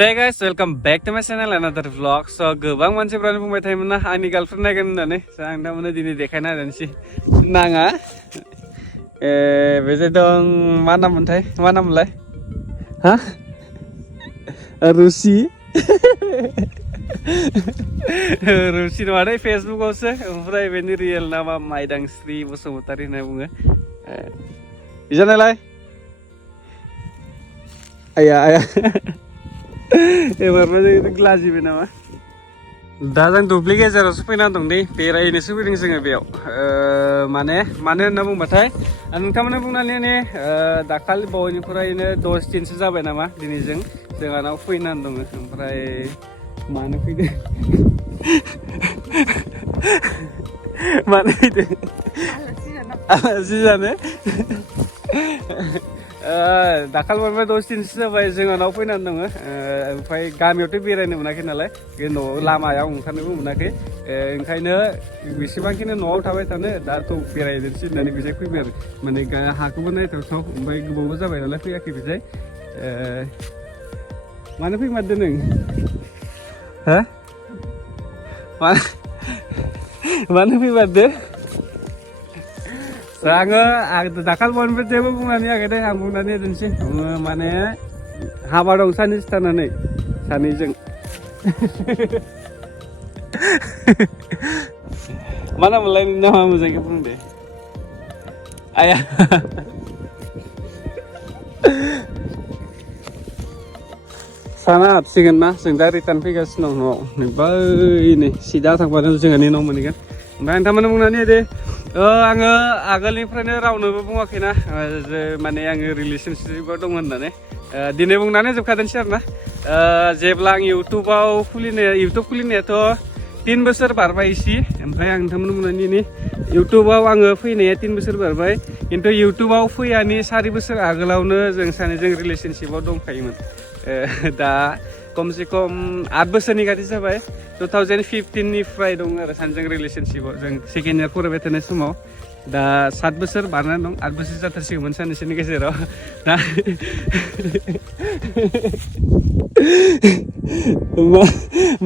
Hey guys, welcome back to my channel another vlog. So गोबां मानसिफोरानो बुंबाय थायोमोन ना आंनि गार्लफ्रेन्ड नायगोन होननानै आं दामाने दिनै देखायना होनोसै नाङा बे दं मा नाममोनथाय मा नाममोनलाय हा रुसि रुसि नङालै फेसबुकआवसो ओमफ्राय बेनि रियेल नामा माइदांस्रि बसुमतारी होनना बुङो बिजानालाय आया आया एबारनो जों ग्लाजिबाय नामा दा जों दुब्लि गेजेरावसो फैना दं दै बेरायनोसो फैदों जोङो बेयाव मानो होनना बुंबाथाय नोंथांमोना बुंनानै दाखालि बावैनिफ्रायनो 10 दिनसो जाबाय नामा दिनै जोंहानाव फैनानै दङ ओमफ्राय मानो फैदों मानो फैदों आलासि जानो दाखालिनिफ्राय 10 दिनसो जाबाय जोंहानाव फैनानै दङ ओमफ्राय गामियावथ' बेरायनो मोनाखै नालाय न'आव लामायाव ओंखारनोबो मोनाखै ओंखायनो बेसेबांखिनि न'आव थाबाय थानो दाथ' बेरायनोसै होननानै बिजाय फैबाय आरो माने हाखौबो नायथावथाव ओमफ्राय गोबावबो जाबाय नालाय फैयाखै बिजाय मानो फैमारदों नों हा मानो फैमारदो आङो दाखाल बनिफ्राय जेबो बुंनानै होआखै दे आं बुंनानै होदोंसै माने हाबा दं सानैसो थानानै सानैजों मा नाममोनलाय नोंनि नामा मोजाङै बुं दे आया साना हाबसिगोन ना जों दा रिटार्न फैगासिनो दं न'आव बै नै सिदा थांबानो जोंहानि न' मोनहैगोन ओमफ्राय नोंथांमोना बुंनानै होदे आङो आगोलनिफ्रायनो रावनोबो बुङाखैना जे माने आङो रिलेसनशिपआव दं होननानै दिनै बुंनानै जोबखादोंसै आरो ना जेब्ला आं इउटुब खुलिनायाथ' 3 बोसोर बारबाय इसे ओमफ्राय आं नोंथांमोन बुंनानै इउटुबाव आङो फैनाया 3 बोसोर बारबाय खिन्थु इउटुबाव फैयानि 4 बोसोर आगोलावनो जों सानैजों रिलेसनशिपआव दंखायोमोन दा खमसे खम 8 बोसोरनि खाथि जाबाय 2015निफ्राय दं आरो सानैजों रिलेसनशिपआव जों सेकेन्ड इयार फरायबाय थानाय समाव दा 7 बोसोर बारनानै दं 8 बोसोर जाथारसिगौमोन सानैसोनि गेजेराव दा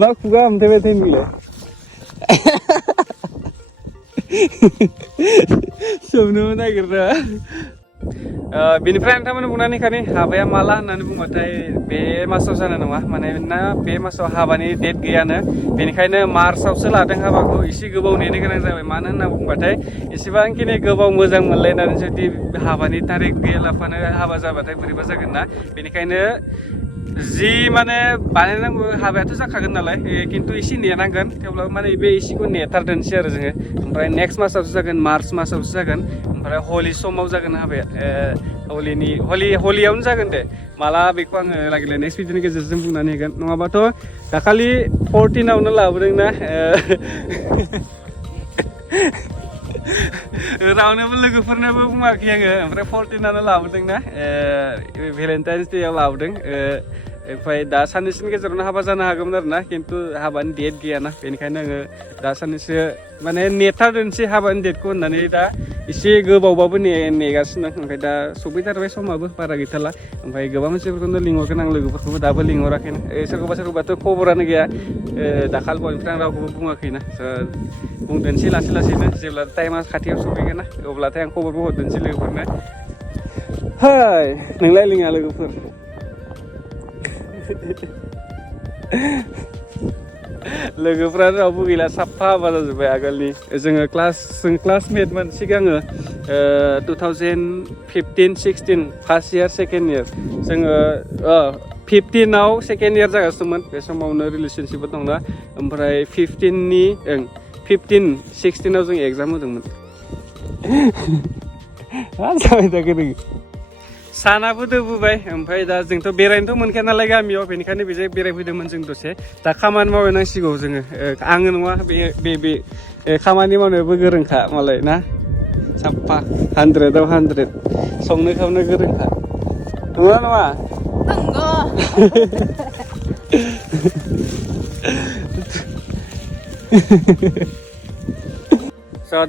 मा खुगा हमथायबाय थायो नोंलाय सोबनोबो नागिरदों बेनिफ्राय नोंथांमोन बुंनानै खानि हाबाया माला होननानै बुंबाथाय बे मासाव जानाय नङा माने ना बे मासाव हाबानि डेट गैयानो बेनिखायनो मार्चआवसो लादों हाबाखौ एसे गोबाव नेनो गोनां जाबाय मानो होनना बुंबाथाय एसेबांखिनि गोबाव मोजां मोनलायनानै जुदि हाबानि तारिख गैयालाफानो हाबा जाबाथाय बोरैबा जागोन ना बेनिखायनो जि माने बानायनांगौ हाबायाथ' जाखागोन नालाय खिन्थु एसे नेनांगोन थेवब्लाबो माने बे एसेखौ नेथारदोंसै आरो जोङो ओमफ्राय नेक्स्ट मासावसो जागोन मार्च मासावसो जागोन ओमफ्राय हलि समाव जागोन हाबाया हलियावनो जागोन दे माला बेखौ आङो लागिले नेक्स्ट भिडिअनि गेजेरजों बुंनानै होगोन नङाबाथ' दाखालि 14आवनो लाबोदोंना रावनोबो लोगोफोरनोबो बुङाखै आङो ओमफ्राय 14आवनो लाबोदोंना भेलेन्टाइन्स डेआव लाबोदों ओमफ्राय दा साननैसोनि गेजेरावनो हाबा जानो हागौमोन आरो ना खिन्थु हाबानि डेट गैयाना बेनिखायनो आङो दा साननैसो माने नेथारदोंसै हाबानि डेटखौ होननानै दा एसे गोबावबाबो नेगासिनो ओमफ्राय दा सफैथारबाय समाबो बारा गैथारला ओमफ्राय गोबां मानसिफोरखौनो लिंहरगोन आं लोगोफोरखौबो दाबो लिंहराखैना सोरखौबाथ' खबरानो गैया दाखालि बयनिफ्राय आं रावखौबो बुङाखैना बुंदोंसै लासैनो जेब्ला टाइमा खाथियाव सफैगोन ना अब्लाथाय आं खबरबो हरदोंसै लोगोफोरनो हाय नोंलाय लिङा लोगोफोर लोगोफ्रा रावबो गैला साफा हाबा जाजोब्बाय आगोलनि जों क्लासमेटमोन सिगाङो 2015-16 फार्स्ट इयार सेकेन्ड इयार जोङो 15आव सेकेन्ड इयार जागासिनोमोन बे समावनो रिलेसनशिपआव दंना ओमफ्राय 15-16आव जों एग्जाम होदोंमोन जाबाय थाखो नोङो सानाबो दोबोबाय ओमफ्राय दा जोंथ' बेरायनोथ' मोनखाया नालाय गामियाव बेनिखायनो बेजों बेरायफैदोंमोन जों दसे दा खामानि मावनांसिगौ जोङो आङो नङा बे खामानि मावनायावबो गोरोंखा मालाय ना साफा 100आव 100 संनो खावनो गोरोंखा नङा नङा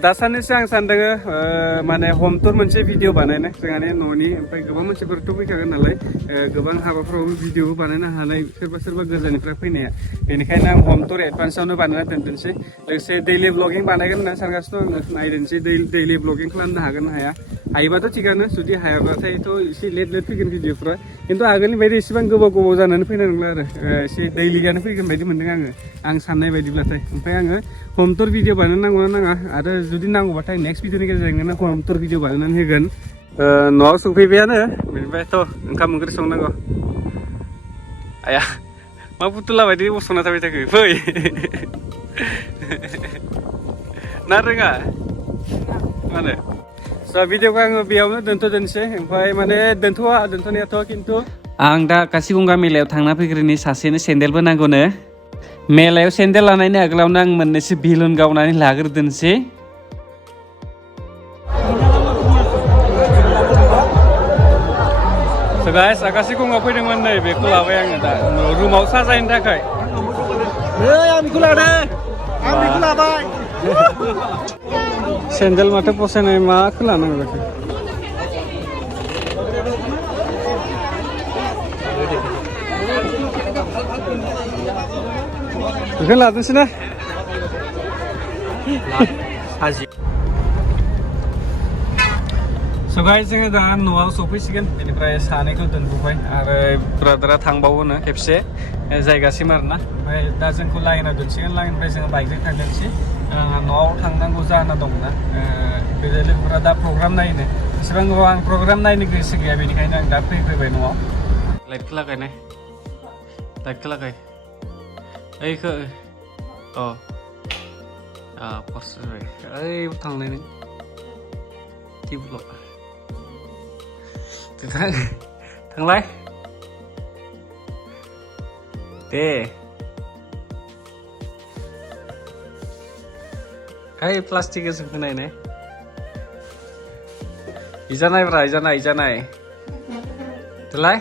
दासाननैसो आं सानदों माने हम टुर मोनसे भिडिअ बानायनो जोंहानि न'नि ओमफ्राय गोबां मानसिफोर हाबाथ' फैखागोन नालाय गोबां हाबाफ्रावबो भिडिअबो बानायनो हानाय सोरबा गोजाननिफ्राय फैनाया बेनिखायनो आं हम टुर एडभान्सआवनो बानायना दोनदोंसै लोगोसे दैलि ब्लगिं बानायगोन होनना सानगासिनो आङो नायदोंसै दैलि ब्लगिं खालामनो हागोन ना हाया हायोबाथ' थिगानो जुदि हायाबाथायथ' एसे लेट फैगोन भिडिअफ्रा खिन्थु आगोलनि बायदि एसेबां गोबाव जानानै फैनाय नंला आरो एसे दैलियानो फैगोन बायदि मोनदों आं साननाय बायदिब्लाथाय ओमफ्राय आङो हम टुर भिडिअ बानायनो नांगौना नाङा आरो जुदि नांगौबाथाय नेक्स्ट भिडिअनि गेजेरजोंनो हम टुर भिडिअ बानायनानै होगोन न'आव सफैबायानो बेनिफ्रायथ' ओंखाम ओंख्रि संनांगौ आया मा फुथुला बायदि गसंना थाबाय थाखो फै ना रोङा मानो स' भिडिअखौ आङो बेयावनो दोनथ'दोनसै ओमफ्राय माने दोनथ'नायाथ' खिन्थु आं दा कासिगंगा मेलायाव थांना फैग्रोनि सासेनो सेन्देलबो नांगौनो मेलायाव सेन्देल लानायनि आगोलावनो आं मोननैसो बेलुन गावनानै लाग्रोदोनसै गाइस कासिगंगायाव फैदोंमोन नै बेखौ लाबाय आङो दा रुमाव साजायनो थाखाय आं बेखौ लादों आं बेखौ लाबाय सेन्देल माथो फसायनाय माखौ लानांगौ बेखौ बेखौ लादोंसै ना स' गाइस जोङो दा न'आव सफैसिगोन बेनिफ्राय सानैखौ दोनबोबाय आरो ब्रादारा थांबावोनो खेबसे जायगासिम आरोना ओमफ्राय दा जोंखौ लाइनाव दोनसिगोन लाइननिफ्राय जोङो बाइकजों थांदोंसै न'आव थांनांगौ जाना दंना बे लोगोफोरा दा प्रग्राम नायनो एसेबां गोबाव आं प्रग्राम नायनो गोसो गैया बेनिखायनो आं दा फैबाय न'आव लाइटखौ लागायनाय लाइटखौ लागाय ओइखौ फर्स जाबाय ओइ थांनाय नों टिबल' थांलाय दे ओइ प्लास्टिक गोसोमखौ नायनाय इजानायब्रा इजानाय देलाय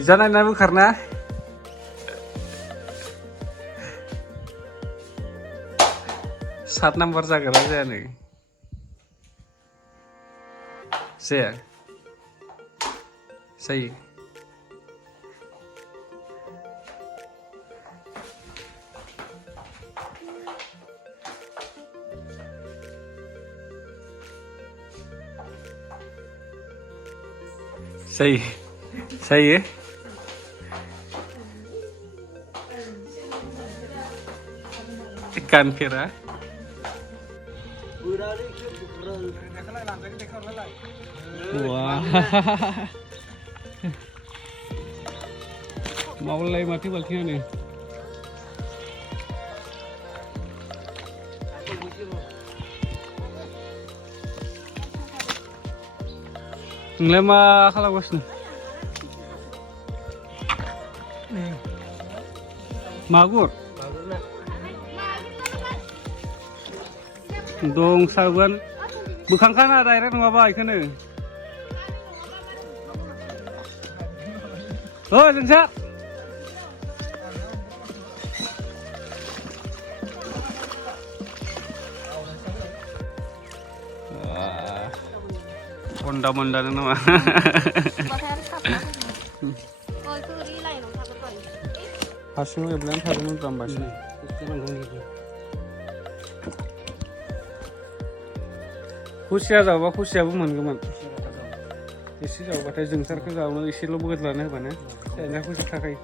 इजानाय ना बोखारना सात नाम्बार जागोन ना जाया नै जाया जायो जायो गानफेरा मावलाय माथो बाल्थिङानो नोंलाय मा खालामगासिनो मागुर दं सागोन बोखांखाना डाइरेक्ट नङाबा बेखौनो जोंसा monda nama hasil ngeblend harus nambah sih खुसिया जावबा खुसियाबो मोनगौमोन एसे जावबाथाय जोंसारखौ जावनो एसेल' बोगोद लानो होबानो जायना खुसि थाखायो